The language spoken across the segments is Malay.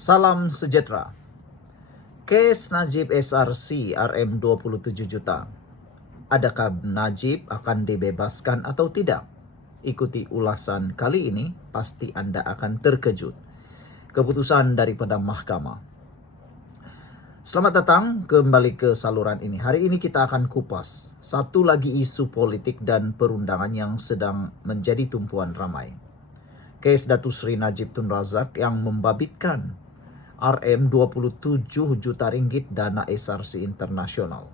Salam sejahtera. Kes Najib SRC RM 27 juta. Adakah Najib akan dibebaskan atau tidak? Ikuti ulasan kali ini, pasti Anda akan terkejut. Keputusan daripada mahkamah. Selamat datang kembali ke saluran ini. Hari ini kita akan kupas satu lagi isu politik dan perundangan yang sedang menjadi tumpuan ramai. Kes Datuk Seri Najib Tun Razak yang membabitkan RM 27 juta ringgit dana SRC internasional.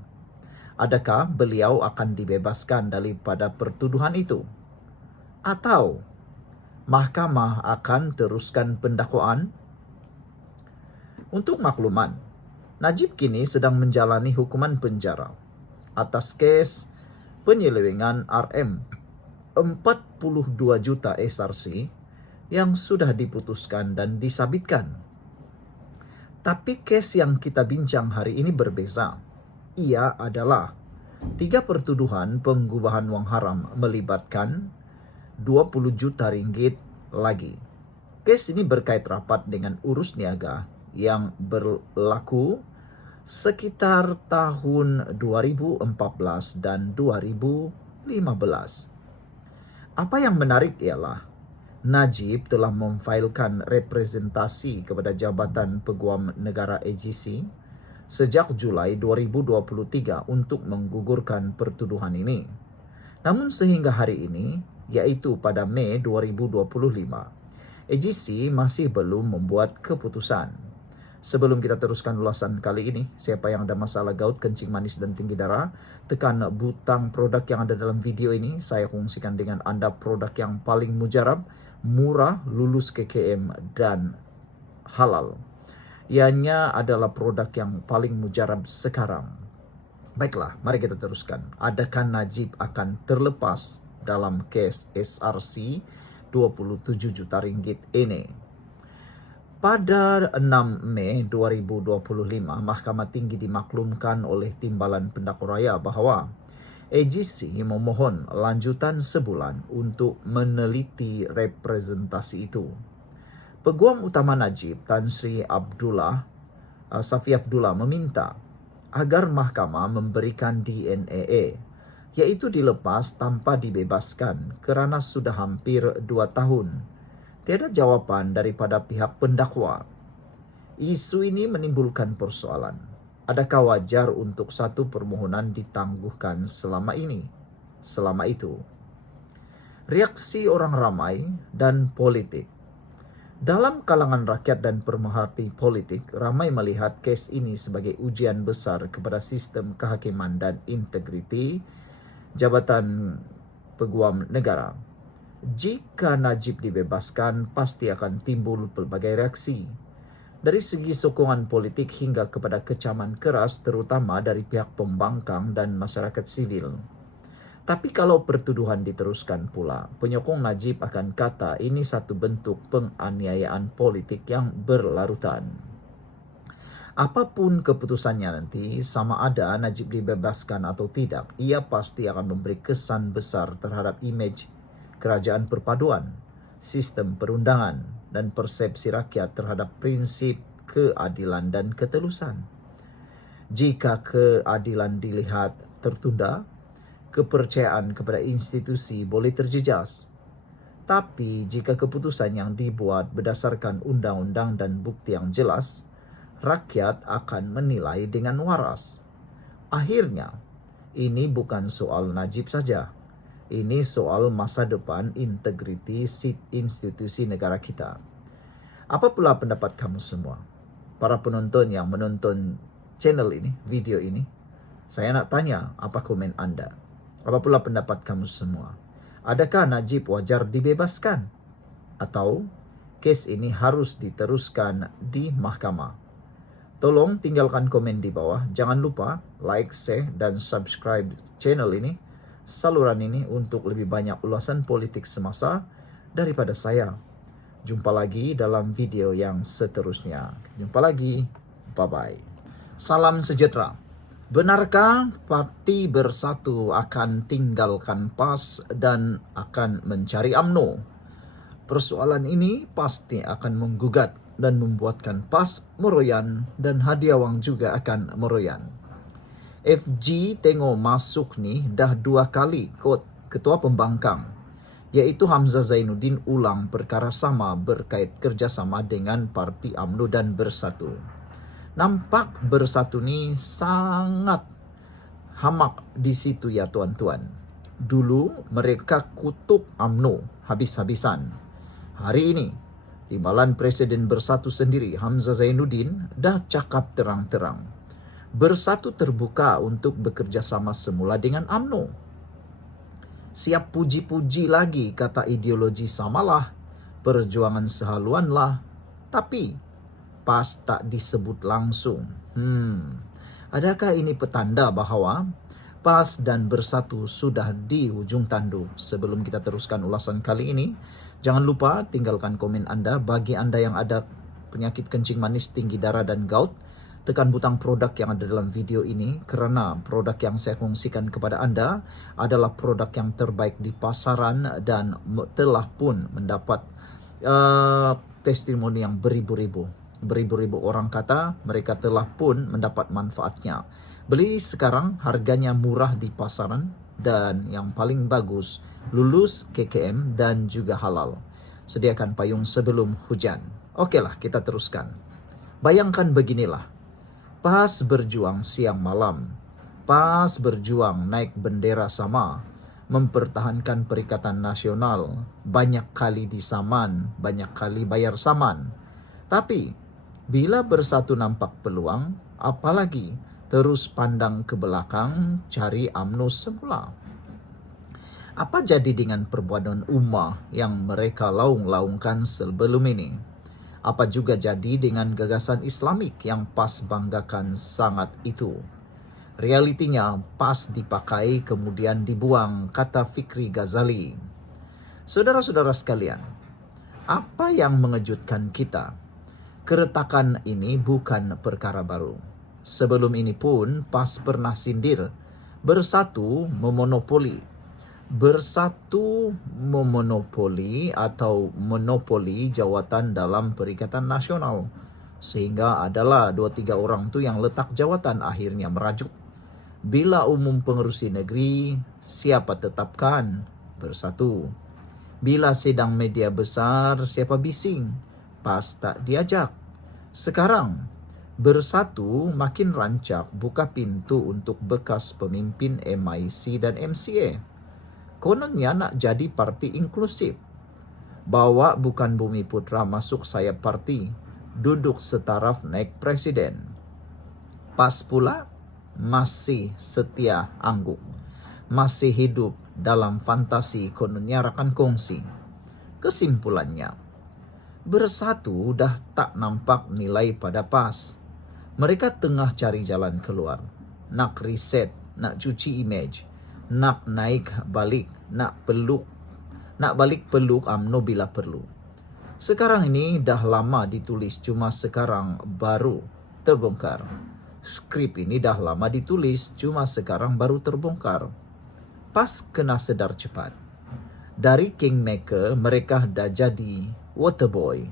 Adakah beliau akan dibebaskan daripada pertuduhan itu? Atau mahkamah akan teruskan pendakwaan? Untuk makluman, Najib kini sedang menjalani hukuman penjara atas kes penyelewengan RM 42 juta SRC yang sudah diputuskan dan disabitkan. Tapi kes yang kita bincang hari ini berbeza. Ia adalah 3 pertuduhan pengubahan wang haram melibatkan 20 juta ringgit lagi. Kes ini berkait rapat dengan urus niaga yang berlaku sekitar tahun 2014 dan 2015. Apa yang menarik ialah Najib telah memfailkan representasi kepada Jabatan Peguam Negara AGC sejak Julai 2023 untuk menggugurkan pertuduhan ini. Namun sehingga hari ini, yaitu pada Mei 2025, AGC masih belum membuat keputusan. Sebelum kita teruskan ulasan kali ini, siapa yang ada masalah gout, kencing manis dan tinggi darah, tekan butang produk yang ada dalam video ini. Saya kongsikan dengan Anda produk yang paling mujarab, murah, lulus KKM dan halal. Ianya adalah produk yang paling mujarab sekarang. Baiklah, mari kita teruskan. Adakah Najib akan terlepas dalam kes SRC 27 juta ringgit ini? Pada 6 Mei 2025, Mahkamah Tinggi dimaklumkan oleh Timbalan Pendakwa Raya bahawa AGC memohon lanjutan sebulan untuk meneliti representasi itu. Peguam utama Najib, Tan Sri Safi Abdullah meminta agar mahkamah memberikan DNAA, iaitu dilepas tanpa dibebaskan kerana sudah hampir 2 tahun. Tiada jawapan daripada pihak pendakwa. Isu ini menimbulkan persoalan. Adakah wajar untuk satu permohonan ditangguhkan selama itu? Reaksi orang ramai dan politik. Dalam kalangan rakyat dan pemerhati politik, ramai melihat kes ini sebagai ujian besar kepada sistem kehakiman dan integriti Jabatan Peguam Negara. Jika Najib dibebaskan, pasti akan timbul pelbagai reaksi. Dari segi sokongan politik hingga kepada kecaman keras terutama dari pihak pembangkang dan masyarakat sivil. Tapi kalau pertuduhan diteruskan pula, penyokong Najib akan kata ini satu bentuk penganiayaan politik yang berlarutan. Apapun keputusannya nanti, sama ada Najib dibebaskan atau tidak, ia pasti akan memberi kesan besar terhadap imej kerajaan perpaduan, sistem perundangan, dan persepsi rakyat terhadap prinsip keadilan dan ketelusan. Jika keadilan dilihat tertunda, kepercayaan kepada institusi boleh terjejas. Tapi jika keputusan yang dibuat berdasarkan undang-undang dan bukti yang jelas, rakyat akan menilai dengan waras. Akhirnya, ini bukan soal Najib saja. Ini soal masa depan integriti institusi negara kita. Apa pula pendapat kamu semua? Para penonton yang menonton channel ini, video ini, saya nak tanya apa komen Anda? Apa pula pendapat kamu semua? Adakah Najib wajar dibebaskan? Atau kes ini harus diteruskan di mahkamah? Tolong tinggalkan komen di bawah. Jangan lupa like, share, dan subscribe channel ini, saluran ini untuk lebih banyak ulasan politik semasa daripada saya. Jumpa lagi dalam video yang seterusnya. Jumpa lagi. Bye-bye. Salam sejahtera. Benarkah Parti Bersatu akan tinggalkan PAS dan akan mencari UMNO? Persoalan ini pasti akan menggugat dan membuatkan PAS meroyan dan hadiah wang juga akan meroyan. FG tengok masuk ni dah 2 kali kot Ketua Pembangkang, iaitu Hamzah Zainuddin ulang perkara sama berkait kerjasama dengan Parti UMNO dan Bersatu. Nampak Bersatu ni sangat hamak di situ ya tuan-tuan. Dulu mereka kutuk UMNO habis-habisan. Hari ini Timbalan Presiden Bersatu sendiri, Hamzah Zainuddin, dah cakap terang-terang. Bersatu terbuka untuk bekerja sama semula dengan UMNO. Siap puji-puji lagi kata ideologi samalah, perjuangan sehaluanlah, tapi PAS tak disebut langsung. Adakah ini petanda bahawa PAS dan Bersatu sudah di hujung tanduk? Sebelum kita teruskan ulasan kali ini, jangan lupa tinggalkan komen anda. Bagi anda yang ada penyakit kencing manis, tinggi darah dan gout, tekan butang produk yang ada dalam video ini, kerana produk yang saya kongsikan kepada anda adalah produk yang terbaik di pasaran dan telah pun mendapat testimoni yang beribu-ribu. Beribu-ribu orang kata mereka telah pun mendapat manfaatnya. Beli sekarang, harganya murah di pasaran dan yang paling bagus, lulus KKM dan juga halal. Sediakan payung sebelum hujan. Okeylah, kita teruskan. Bayangkan beginilah. PAS berjuang siang malam. PAS berjuang naik bendera sama, mempertahankan Perikatan Nasional, banyak kali disaman, banyak kali bayar saman. Tapi bila Bersatu nampak peluang, apalagi terus pandang ke belakang cari UMNO semula. Apa jadi dengan perbuatan ummah yang mereka laung-laungkan sebelum ini? Apa juga jadi dengan gagasan Islamik yang PAS banggakan sangat itu? Realitinya PAS dipakai kemudian dibuang, kata Fikri Ghazali. Saudara-saudara sekalian, apa yang mengejutkan kita? Keretakan ini bukan perkara baru. Sebelum ini pun PAS pernah sindir Bersatu memonopoli. Bersatu memonopoli atau monopoli jawatan dalam Perikatan Nasional. Sehingga adalah 2-3 orang tu yang letak jawatan akhirnya merajuk. Bila umum pengerusi negeri, siapa tetapkan? Bersatu. Bila sidang media besar, siapa bising? PAS tak diajak. Sekarang, Bersatu makin rancak buka pintu untuk bekas pemimpin MIC dan MCA. Kononnya nak jadi parti inklusif. Bawa bukan Bumi Putra masuk sayap parti, duduk setaraf naik presiden. PAS pula masih setia angguk, masih hidup dalam fantasi kononnya rakan kongsi. Kesimpulannya, Bersatu dah tak nampak nilai pada PAS. Mereka tengah cari jalan keluar. Nak reset, nak cuci image, nak naik balik, nak balik peluk UMNO bila perlu. Sekarang ini dah lama ditulis, cuma sekarang baru terbongkar. Skrip ini dah lama ditulis, cuma sekarang baru terbongkar. PAS kena sedar cepat. Dari kingmaker, mereka dah jadi waterboy.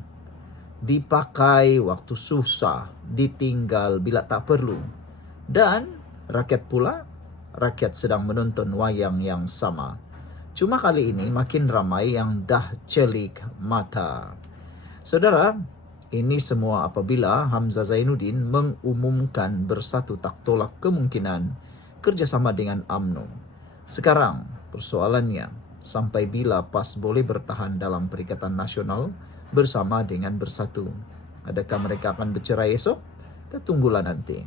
Dipakai waktu susah, ditinggal bila tak perlu. Dan rakyat pula, rakyat sedang menonton wayang yang sama. Cuma kali ini makin ramai yang dah celik mata. Saudara, ini semua apabila Hamzah Zainuddin mengumumkan Bersatu tak tolak kemungkinan kerjasama dengan UMNO. Sekarang persoalannya, sampai bila PAS boleh bertahan dalam Perikatan Nasional bersama dengan Bersatu? Adakah mereka akan bercerai esok? Kita tunggulah nanti.